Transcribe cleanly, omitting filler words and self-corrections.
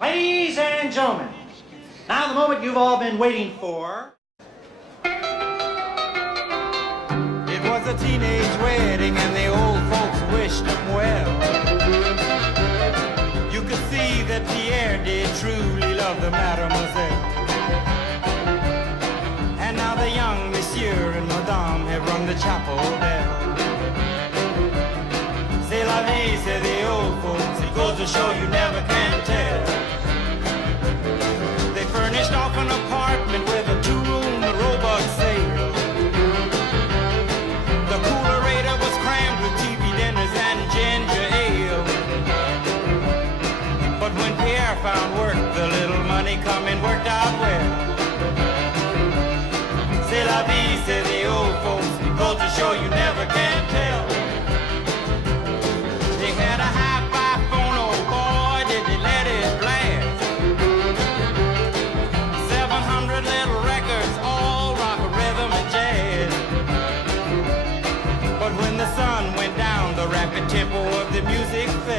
Ladies and gentlemen, now the moment you've all been waiting for. It was a teenage wedding and the old folks wished them well. You could see that Pierre did truly love the mademoiselle. And now the young monsieur and madame have rung the chapel bell. C'est la vie, say the old folks, it goes to show you never can tell. They furnished off an apartment with a two-room robot sale. The coolerator was crammed with TV dinners and ginger ale. But when Pierre found work, the little money coming worked out well. C'est la vie, say the old folks, it goes to show you never can tell. They had a hi-fi phone, oh boy, did they let it blast. 700 little records, all rock, rhythm, and jazz. But when the sun went down, the rapid tempo of the music fell.